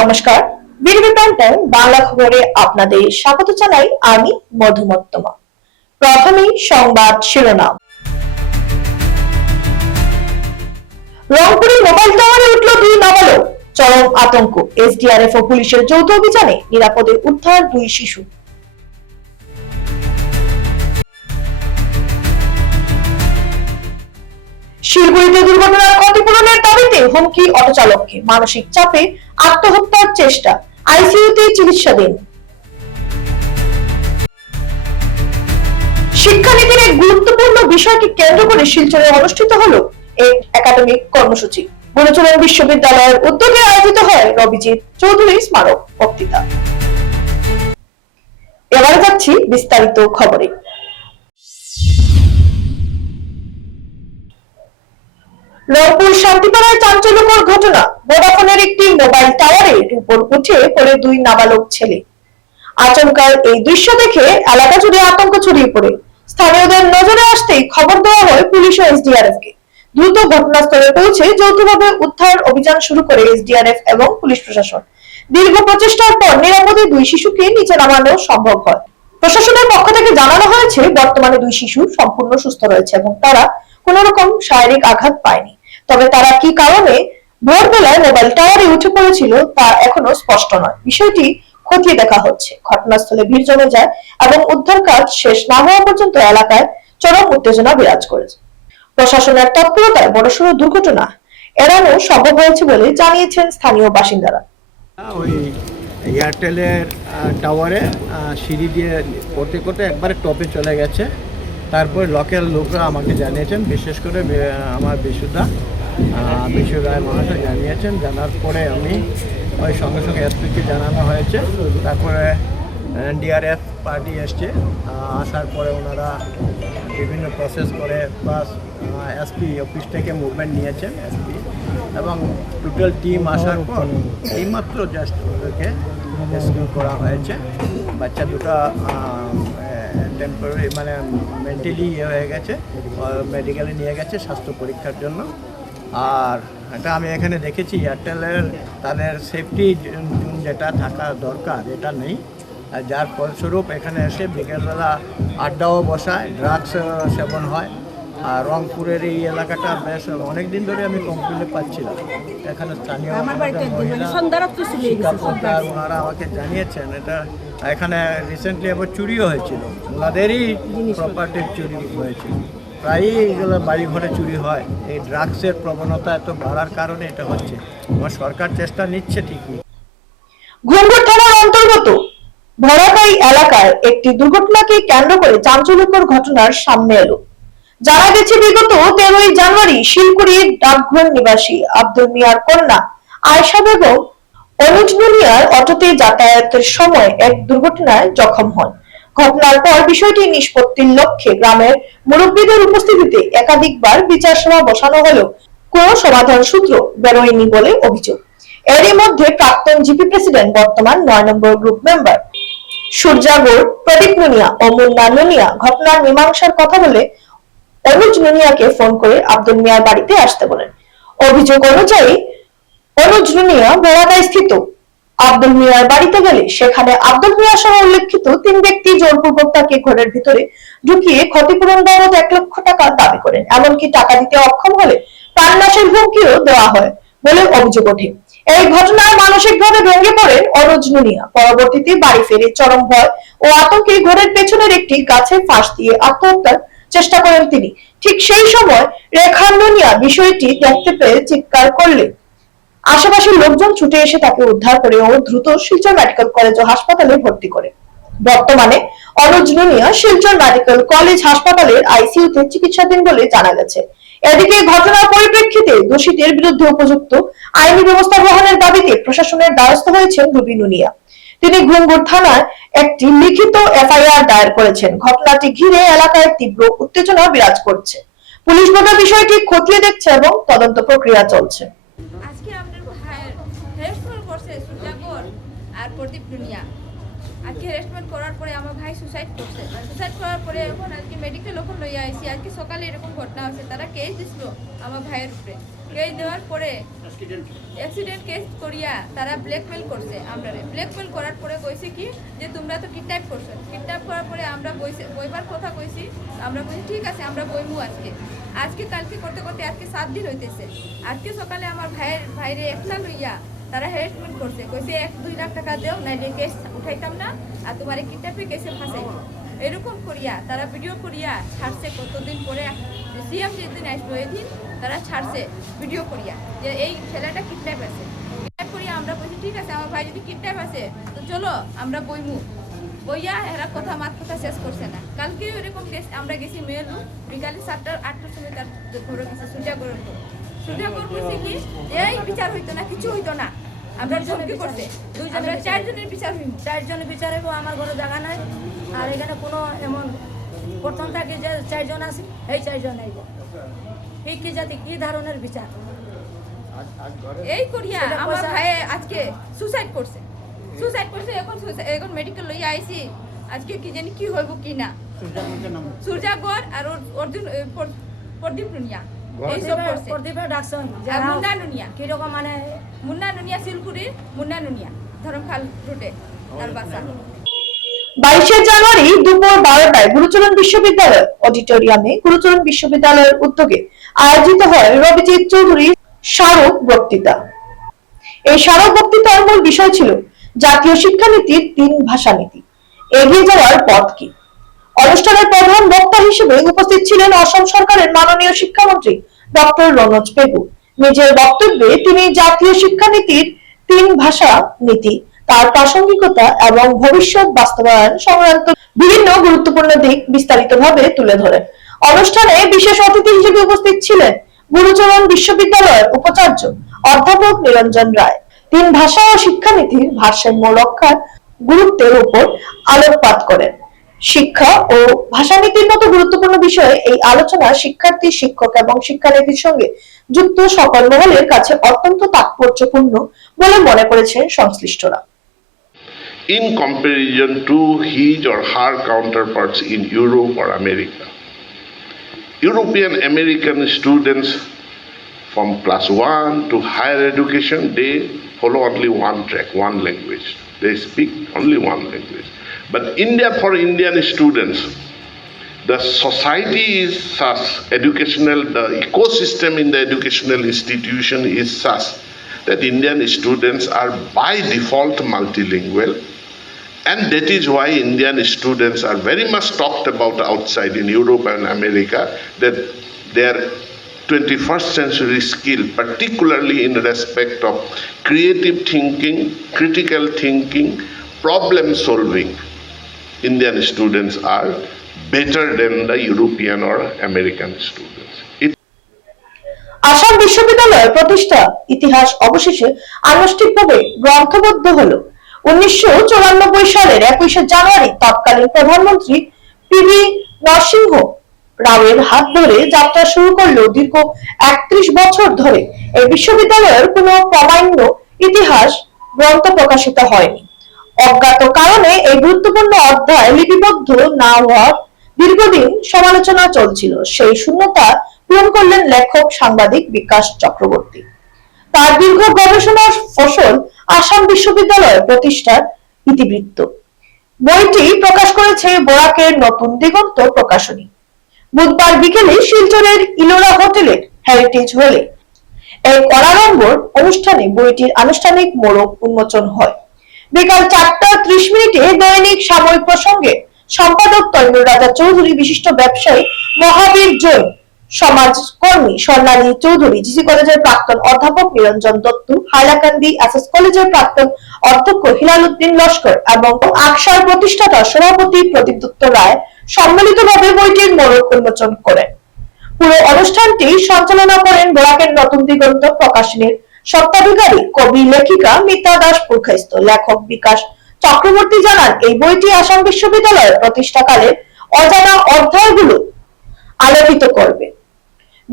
নমস্কার, বিরবি প্রান্তন বাংলা খবরে আপনাদের স্বাগত জানাই আমি মধুমত্তমা। প্রথমেই সংবাদ শিরোনাম। রংপুরে মোবাইল টাওয়ারে উঠল দুই নাবালক, চরম আতঙ্ক। এসডিআরএফ ও পুলিশের যৌথ অভিযানে নিরাপদে উদ্ধার দুই শিশু। শিলিগুড়িতে দুর্ঘটনার ক্ষতিপূরণের দাবিতে হুমকি অটোচালককে, মানসিক চাপে আত্মহত্যার চেষ্টা, আইসিইউতে চিকিৎসাধীন। শিক্ষানীতির এক গুরুত্বপূর্ণ বিষয়কে কেন্দ্র করে শিলচরে অনুষ্ঠিত হলো এক একাডেমিক কর্মসূচি। গুরুচরণ বিশ্ববিদ্যালয়ের উদ্যোগে আয়োজিত হয় রবিজিৎ চৌধুরী স্মারক বক্তৃতা। এবার যাচ্ছি বিস্তারিত খবরে। রংপুর শান্তিপাড়ায় চাঞ্চল্যকর ঘটনা। ভোডাফোনের একটি মোবাইল টাওয়ারের উপর উঠে পড়ে দুই নাবালক ছেলে। আচমকার এই দৃশ্য দেখে এলাকা জুড়ে আতঙ্ক ছড়িয়ে পড়ে। স্থানীয়দের নজরে আসতেই খবর দেওয়া হয় পুলিশ ও এসডিআরএফ কে। দ্রুত ঘটনাস্থলে পৌঁছে যৌথভাবে উদ্ধার অভিযান শুরু করে এসডিআরএফ এবং পুলিশ প্রশাসন। দীর্ঘ প্রচেষ্টার পর নিরাপদে দুই শিশুকে নিচে নামানো সম্ভব হয়। প্রশাসনের পক্ষ থেকে জানানো হয়েছে বর্তমানে দুই শিশু সম্পূর্ণ সুস্থ রয়েছে এবং তারা কোন রকম শারীরিক আঘাত পায়নি। তবে তারা কি কারণে ভোরবেলায় মোবাইল টাওয়ারে উঠে পড়েছিল তা এখনো স্পষ্ট নয়। বিষয়টি খতিয়ে দেখা হচ্ছে। ঘটনাস্থলে ভিড় জমে যায় এবং উদ্ধার কাজ শেষ না হওয়া পর্যন্ত এলাকায় চরম উত্তেজনা বিরাজ করেছে। প্রশাসনের তৎপরতায় বড়সড় দুর্ঘটনা এড়ানো সম্ভব হয়েছে বলে জানিয়েছেন স্থানীয় বাসিন্দারা। ওই এয়ারটেলের টাওয়ারে সিঁড়ি দিয়ে করতে করতে একবারে টপে চলে গেছে। তারপরে লোকাল লোকরা আমাকে জানিয়েছেন, বিশেষ করে আমার বিশু রায় মহাশয় জানিয়েছেন। জানার পরে আমি ওই সঙ্গে সঙ্গে এসপিকে জানানো হয়েছে। তারপরে এনডিআরএফ পার্টি এসছে। আসার পরে ওনারা বিভিন্ন প্রসেস করে প্লাস এসপি অফিস থেকে মুভমেন্ট নিয়েছেন এসপি, এবং টোটাল টিম আসার পর এইমাত্র জাস্ট ওদেরকে রেস্কিউ করা হয়েছে। বাচ্চা দুটো টেম্পোরারি মানে মেন্টালি হয়ে গেছে, মেডিকেলে নিয়ে গেছে স্বাস্থ্য পরীক্ষার জন্য। আর এটা আমি এখানে দেখেছি এয়ারটেলের তাদের সেফটি যেটা থাকা দরকার এটা নেই, যার ফলস্বরূপ এখানে এসে বিকেলবেলা আড্ডাও বসায়, ড্রাগস সেবন হয়। আর রংপুরের এই এলাকাটা বেশ অনেক দিন ধরে আমি কমপ্লেনে পাচ্ছিলাম। এখানে স্থানীয় ওনারা আমাকে জানিয়েছেন এটা এখানে রিসেন্টলি আবার চুরিও হয়েছিল, ওনাদেরই প্রপার্টির চুরি হয়েছিল। প্রায়ই এগুলো বাড়ি ঘরে চুরি হয়। এই ড্রাগসের প্রবণতা এত বাড়ার কারণে এটা হচ্ছে। আমার সরকার চেষ্টা নিচ্ছে ঠিকই। ঘুঙুর থানার অন্তর্গত ভরাকাই এলাকার একটি দুর্ঘটনাকে কেন্দ্র করে চাঞ্চল্যকর ঘটনার সামনে এলো। জানা গেছে বিগত 13ই জানুয়ারি শিলকুড়ির ডাকঘর নিবাসী আব্দুল মিয়ার কন্যা আয়েশা বেগম অনুজ নুনিয়ার অটোতে যাতায়াতের সময় এক দুর্ঘটনায় জখম হন। ঘটনার পর বিষয়টি নিষ্পত্তির লক্ষ্যে গ্রামের মুরব্বীদের উপস্থিতিতে একাধিকবার বিচার সভা বসানো হলেও কোন সমাধান সূত্র বেরোয়নি বলে অভিযোগ। এরই মধ্যে প্রাক্তন জিপি প্রেসিডেন্ট বর্তমান 9 নম্বর গ্রুপ মেম্বার সূর্যাগর প্রদীপ নুনিয়া ও মুন্না নুনিয়া ঘটনার মীমাংসার কথা বলে অনুজ নুনিয়াকে ফোন করে আব্দুল মিয়ার বাড়িতে আসতে বলেন। অভিযোগ অনুযায়ী অনুজ নুনিয়া ভোরাকায় স্থিত আব্দুল মিয়ার বাড়িতে গেলে সেখানে আব্দুল মিয়া সহ উল্লেখিত 3 ব্যক্তি জোরপূর্বক তাকে ঘরের ভিতরে ঢুকিয়ে ক্ষতিপূরণ বাবদ 1 লক্ষ টাকা দাবি করেন। এমনকি টাকা দিতে অক্ষম হলে প্রাণনাশের হুমকিও দেওয়া হয় বলে অভিযোগ ওঠে। এই ঘটনায় মানসিকভাবে ভেঙে পড়েন অনুজ নুনিয়া। পরবর্তীতে বাড়ি ফিরে চরম ভয় ও আতঙ্কে ঘরের পেছনের একটি গাছে ফাঁস দিয়ে আত্মহত্যার চেষ্টা করেন তিনি। ঠিক সেই সময় রেখা নুনিয়া বিষয়টি দেখতে পেয়ে চিৎকার করলে আশেপাশের লোকজন ছুটে এসে তাকে উদ্ধার করে ও দ্রুত শিলচর মেডিকেল কলেজ ও হাসপাতালে ভর্তি করে। বর্তমানে অনুজ নুনিয়া শিলচর মেডিকেল কলেজ হাসপাতালের আইসিইউতে চিকিৎসাধীন বলে জানা গেছে। এদিকে ঘটনার পরিপ্রেক্ষিতে দোষীদের বিরুদ্ধে উপযুক্ত আইনি ব্যবস্থা গ্রহণের দাবিতে প্রশাসনের দ্বারস্থ হয়েছেন রুবি নুনিয়া। তিনি ঘুঙুর থানায় একটি লিখিত এফআইআর দায়ের করেছেন। ঘটনাটি ঘিরে এলাকায় তীব্র উত্তেজনা বিরাজ করছে। পুলিশ গোটা বিষয়টি খতিয়ে দেখছে এবং তদন্ত প্রক্রিয়া চলছে। আজকে আমাদের হেল্প করছে সূর্যাগর আর প্রদীপ নুনিয়া। আজকে হ্যারাসমেন্ট করার পরে আমার ভাই সুসাইড করছে। সুসাইড করার পরে এখন আজকে মেডিকেল ওখানে লইয়া আইসি। আজকে সকালে এরকম ঘটনা হয়েছে, তারা কেস দিছিল আমার ভাইয়ের উপরে। কেস দেওয়ার পরে অ্যাক্সিডেন্ট কেস করিয়া তারা ব্ল্যাকমেল করছে আমরা। ব্ল্যাকমেল করার পরে কইছে কি যে তোমরা তো কিডন্যাপ করছো। কিডন্যাপ করার পরে আমরা বইবার কথা কইছি। আমরা কইছি ঠিক আছে আমরা বইমু আজকে কালকে করতে করতে আজকে 7 দিন হইতেছে। আজকে সকালে আমার ভাইরে একলা লইয়া তারা হ্যারাসমেন্ট করছে। কইছে 1-2 লাখ টাকা দেও, নাইলে কেস উঠাইতাম না আর তোমার কিডন্যাপে কেসে ফাঁসাইব। এরকম করিয়া তারা ভিডিও করিয়া ছাড়ছে। কতদিন পরে সিএম যেদিন আসলো এদিন তারা ছাড়ছে ভিডিও করিয়া যে এই ছেলেটা কিডন্যাপ আছে। কিডন্যাপ করিয়া আমরা বলছি ঠিক আছে আমার ভাই যদি কিডন্যাপ আছে তো চলো আমরা বইমু। বইয়া এরা মাত কথা শেষ করছে না। কালকে এরকম আমরা গেছি মেয়েলু বিকালে 7-8টার সময় তার ঘরে গেছে সুজাগর করছে কি এই বিচার হইতো না, কিছু হইতো না। আমরা ঝমকি করছে আমরা 4 জনের বিচার হইব। 4 জনের বিচার হইব। আমার ঘরে জায়গা নাই আর এখানে কোনো এমন প্রথম থাকে যে 4 জন আছে, এই 4 জন আইব। এই কি জাতি কি ধরনের বিচার? এই করিয়া আমার ভাই আজকে সুসাইড করছে। এখন মেডিকেল লইয়া আইছি। আজকে কি জানি কি হইব কি না। সূর্যাগর আর অর্জুন প্রদীপ নুনিয়া এইসব করছে। প্রদীপের ডাকছেন আর মুন্না নুনিয়া কিরকম মানে মুন্না নুনিয়া শিলকুড়ি মুন্না নুনিয়া ধরমখাল রুটে তার বাসা। 22শে জানুয়ারি দুপুর 12টায় গুরুচরণ বিশ্ববিদ্যালয় অডিটোরিয়ামে গুরুচরণ বিশ্ববিদ্যালয়ের উদ্যোগে আয়োজিত হয় রবিজিৎ চৌধুরীর স্মারক বক্তৃতা। এই স্মারক বক্তৃতার মূল বিষয় ছিল জাতীয় শিক্ষানীতির 3 ভাষা নীতি, এগিয়ে যাওয়ার পথ কি। অনুষ্ঠানের প্রধান বক্তা হিসেবে উপস্থিত ছিলেন অসম সরকারের মাননীয় শিক্ষামন্ত্রী ডক্টর রনোজ পেগু। নিজের বক্তব্যে তিনি জাতীয় শিক্ষানীতির 3 ভাষা নীতি, তার প্রাসঙ্গিকতা এবং ভবিষ্যৎ বাস্তবায়ন সংক্রান্ত বিভিন্ন গুরুত্বপূর্ণ দিক বিস্তারিতভাবে তুলে ধরেন। অনুষ্ঠানে বিশেষ অতিথি হিসেবে উপস্থিত ছিলেন গুরুচরণ বিশ্ববিদ্যালয়ের উপাচার্য অধ্যাপক নিরঞ্জন রায়। 3 ভাষা ও শিক্ষানীতির ভারসাম্য রক্ষার গুরুত্বের উপর আলোকপাত করেন। শিক্ষা ও ভাষানীতির মতো গুরুত্বপূর্ণ বিষয়ে এই আলোচনা শিক্ষার্থী, শিক্ষক এবং শিক্ষানীতির সঙ্গে যুক্ত সকল মহলের কাছে অত্যন্ত তাৎপর্যপূর্ণ বলে মনে করেছেন সংশ্লিষ্টরা। In comparison to his or her counterparts in Europe or America, European American students from class 1 to higher education, they follow only one track, one language. They speak only one language. But India, for Indian students, the society is such, the ecosystem in the educational institution is such that Indian students are by default multilingual, and that is why Indian students are very much talked about outside in Europe and America, that their 21st century skill, particularly in respect of creative thinking, critical thinking, problem solving, Indian students are better than the European or American students. Assam বিশ্ববিদ্যালয়ের প্রতিষ্ঠা ইতিহাস অবশেষে আনুষ্ঠানিকভাবে গ্রন্থবদ্ধ হলো। 1994 সালের 21শে জানুয়ারি তৎকালীন প্রধানমন্ত্রী PV Narasimha রাওয়ের হাত ধরে যাত্রা শুরু করলেও দীর্ঘ 31 বছর ধরে এই বিশ্ববিদ্যালয়ের কোনো প্রামাণ্য ইতিহাস গ্রন্থ প্রকাশিত হয়নি। অজ্ঞাত কারণে এই গুরুত্বপূর্ণ অধ্যায় লিপিবদ্ধ না হওয়ার দীর্ঘদিন সমালোচনা চলছিল। সেই শূন্যতা পূরণ করলেন লেখক সাংবাদিক বিকাশ চক্রবর্তী। তার দীর্ঘ গবেষণার ফসল আসাম বিশ্ববিদ্যালয়ের প্রতিষ্ঠার ইতিবৃত্ত। বইটি প্রকাশ করেছে বরাকের নতুন দিগন্ত প্রকাশনী। বুধবার বিকেলে শিলচরের ইলোরা হোটেলের হেরিটেজ হলে এক অনাড়ম্বর অনুষ্ঠানে বইটির আনুষ্ঠানিক মোড়ক উন্মোচন হয়। বিকাল 4:30 দৈনিক সাময়িক প্রসঙ্গে সম্পাদক তৈমুর রাজা চৌধুরী, বিশিষ্ট ব্যবসায়ী মহাবীর জৈন, সমাজকর্মী স্বর্ণালী চৌধুরী, জিসি কলেজের প্রাক্তন অধ্যাপক নিরঞ্জন দত্ত, হাইলাকান্দি এসএস কলেজের প্রাক্তন অধ্যক্ষ হিলাল উদ্দিন লস্কর এবং আকসার প্রতিষ্ঠাতা সভাপতি প্রদীপ দত্ত রায় সম্মিলিতভাবে বইটির মোড়ক উন্মোচন করেন। পুরো অনুষ্ঠানটি সঞ্চালনা করেন বরাকের নতুন দিগন্ত প্রকাশনীর স্বত্বাধিকারী কবি লেখিকা মিতা দাস পুরখাইস্ত। লেখক বিকাশ চক্রবর্তী জানান, এই বইটি আসাম বিশ্ববিদ্যালয়ের প্রতিষ্ঠাকালের অজানা অধ্যায়গুলো আলোকিত করবে।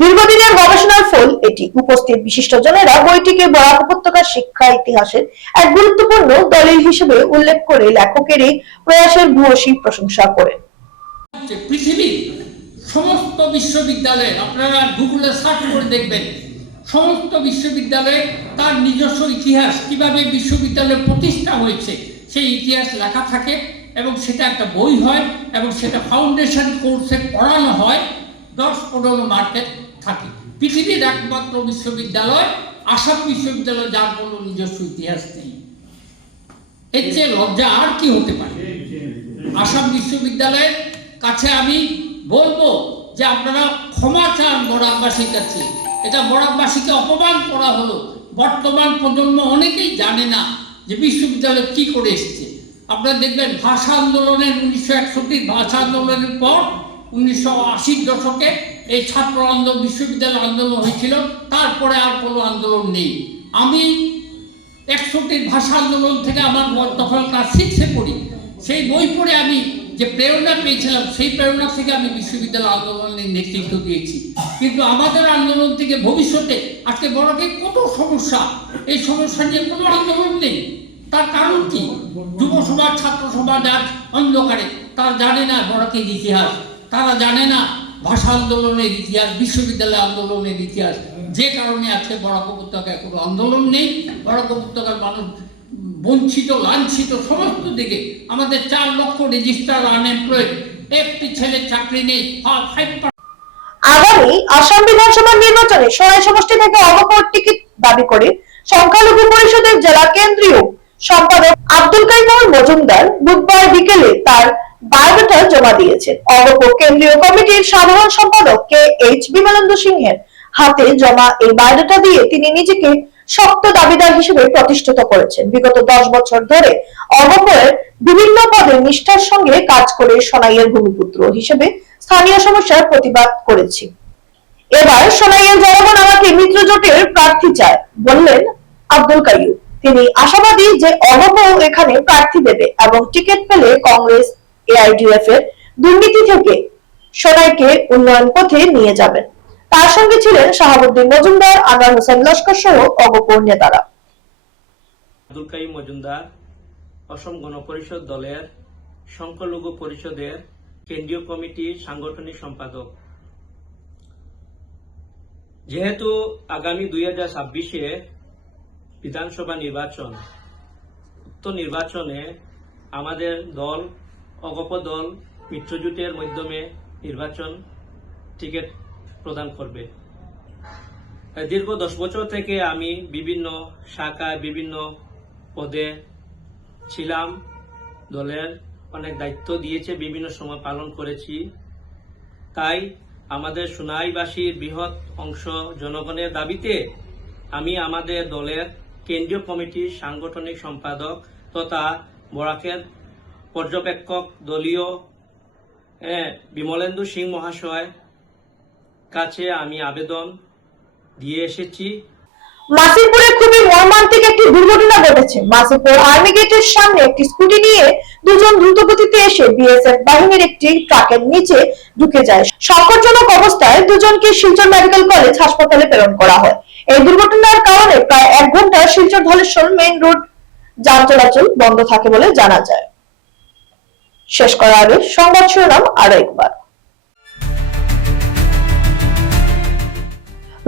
দীর্ঘদিনের গবেষণার ফল এটি। উপস্থিত বিশিষ্টজনেরা বইটিকে বরাক উপত্যকার শিক্ষা ইতিহাসের এক গুরুত্বপূর্ণ দলিল হিসেবে উল্লেখ করে লেখকের এই প্রয়াসের ভূয়সী প্রশংসা করেন। পৃথিবীর সমস্ত বিশ্ববিদ্যালয়ে আপনারা গুগলে সার্চ করে দেখবেন, সমস্ত বিশ্ববিদ্যালয়ে তার নিজস্ব ইতিহাস, কিভাবে বিশ্ববিদ্যালয় প্রতিষ্ঠা হয়েছে সেই ইতিহাস লেখা থাকে এবং সেটা একটা বই হয় এবং সেটা ফাউন্ডেশন কোর্সে পড়ানো হয়, 10-15 মার্কের থাকে। পৃথিবীর একমাত্র বিশ্ববিদ্যালয় আসাম বিশ্ববিদ্যালয়, যার কোনো নিজস্ব ইতিহাস নেই। এর চেয়ে লজ্জা আর কি হতে পারে? আসাম বিশ্ববিদ্যালয়ের কাছে আমি বলবো যে আপনারা ক্ষমা চান বরাকবাসীর কাছে। এটা বরাকবাসীকে অপমান করা হলো। বর্তমান প্রজন্ম অনেকেই জানে না যে বিশ্ববিদ্যালয় কি করে এসছে। আপনারা দেখবেন ভাষা আন্দোলনের 1961 ভাষা আন্দোলনের পর 1980 দশকে এই ছাত্র আন্দোলন, বিশ্ববিদ্যালয় আন্দোলন হয়েছিল, তারপরে আর কোনো আন্দোলন নেই। আমি 61 ভাষা আন্দোলন থেকে আমার তখন ক্লাস 6-এ পড়ি, সেই বই পড়ে আমি যে প্রেরণা পেয়েছিলাম, সেই প্রেরণা থেকে আমি বিশ্ববিদ্যালয় আন্দোলনের নেতৃত্ব দিয়েছি। কিন্তু আমাদের আন্দোলন থেকে ভবিষ্যতে আজকে বড়কে কত সমস্যা, এই সমস্যা নিয়ে কোনো আন্দোলন নেই। তার কারণ কি? যুব সমাজ, ছাত্র সমাজ আজ অন্ধকারে, তারা জানে না বড়কের ইতিহাস, তারা জানে না ভাষা আন্দোলনের ইতিহাস, বিশ্ববিদ্যালয় আন্দোলনের ইতিহাস। যে কারণে আজকে বরাক উপত্যকায় কোনো আন্দোলন নেই। বরাক উপত্যকার মানুষ বঞ্চিত, লাঞ্ছিত সমস্ত দিকে। আমাদের 4 লক্ষ রেজিস্টার আনএমপ্লয়েড, একটি ছেলের চাকরি নেই। আগামী আসাম বিধানসভা নির্বাচনে সরাই সমষ্টি থেকে অগপর টিকিট দাবি করে সংখ্যালঘু পরিষদের জেলা কেন্দ্রীয় সম্পাদক আব্দুল কাইম মজুমদার বুধবার বিকেলে তার বায়োডাটা জমা দিয়েছেন। অগপ কেন্দ্রীয় কমিটির সাধারণ সম্পাদক KH বিমলেন্দু সিংহের হাতে জমা এই বায়োডাটা দিয়ে তিনি নিজেকে শক্ত দাবিদার হিসেবে প্রতিষ্ঠিত করেছেন। বিগত 10 বছর ধরে অগপের বিভিন্ন পদে নিষ্ঠার সঙ্গে কাজ করে সোনাইয়ের ভূমিপুত্র হিসেবে স্থানীয় সমস্যার প্রতিবাদ করেছি। এবার সোনাইয়ের জনগণ আমাকে মিত্র জোটের প্রার্থী চায় বললেন আব্দুল কাইয়ুম। তিনি আশাবাদী যে অগপ এখানে প্রার্থী দেবে এবং টিকিট পেলে কংগ্রেস AIDF এর দুর্নীতি থেকে সোনাইকে উন্নয়ন পথে নিয়ে যাবেন। তার সঙ্গে ছিলেন শাহাবুদ্দিন মজুমদার, আনোয়ার হোসেন লস্কর সহ অগপ নেতারা। আব্দুল কাইম মজুমদার, অসম গণ পরিষদ দলের সংখ্যালঘু পরিষদের কেন্দ্রীয় কমিটির সাংগঠনিক সম্পাদক। যেহেতু আগামী 2026-এ বিধানসভা নির্বাচন, উক্ত নির্বাচনে আমাদের দল, অগপ দল মিত্রজোটের মাধ্যমে নির্বাচন টিকিট প্রদান করবে। দীর্ঘ 10 বছর থেকে আমি বিভিন্ন শাখায় বিভিন্ন পদে ছিলাম। দলের অনেক দায়িত্ব দিয়েছে, বিভিন্ন সময় পালন করেছি। তাই আমাদের সোনাইবাসীর বৃহৎ অংশ জনগণের দাবিতে আমি আমাদের দলের কেন্দ্রীয় কমিটির সাংগঠনিক সম্পাদক তথা বরাকের পর্যবেক্ষক দলীয় বিমলেন্দু সিং মহাশয় কাছে আমি আবেদন দিয়ে এসেছি। মাসিরপুরে খুবই মর্মান্তিক একটি দুর্ঘটনা ঘটেছে। মাসিরপুর আর্মি গেটের সামনে একটি স্কুটি নিয়ে দুজন দ্রুতগতিতে এসে BSF বাহিনীর একটি ট্রাকের নিচে ঢুকে যায়। সংকটজনক অবস্থায় দুজনকে শিলচর মেডিকেল কলেজ হাসপাতালে প্রেরণ করা হয়। এই দুর্ঘটনার কারণে প্রায় 1 ঘন্টা শিলচর ধলেশ্বর মেইন রোড যান চলাচল বন্ধ থাকে বলে জানা যায়। শেষ করার আগে সংবাদ শিরোনাম আরো একবার।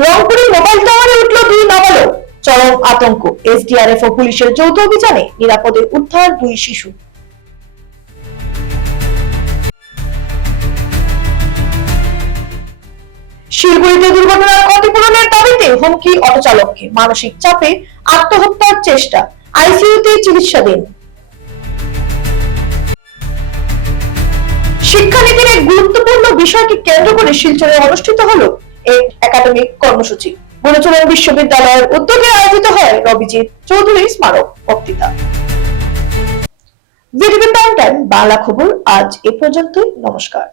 রংপুরে মোবাইল টাওয়ারে উঠল 2 নাবালক, চরম আতঙ্ক। SDRF ও পুলিশের যৌথ অভিযানে নিরাপদে উদ্ধার 2 শিশু। শিলিগুড়িতে দুর্ঘটনার ক্ষতিপূরণের দাবিতে হুমকি অটো চালককে, মানসিক চাপে আত্মহত্যার চেষ্টা, ICUতে চিকিৎসাধীন। শিক্ষানীতির এক গুরুত্বপূর্ণ বিষয়কে কেন্দ্র করে শিলচরে অনুষ্ঠিত হলো এক একাডেমিক কর্মসূচি। গুরুচরণ বিশ্ববিদ্যালয়ের উদ্যোগে আয়োজিত হয় রবিজিৎ চৌধুরী স্মারক বক্তৃতা। ভিডিও টাইম বাংলা খবর আজ এ পর্যন্তই। নমস্কার।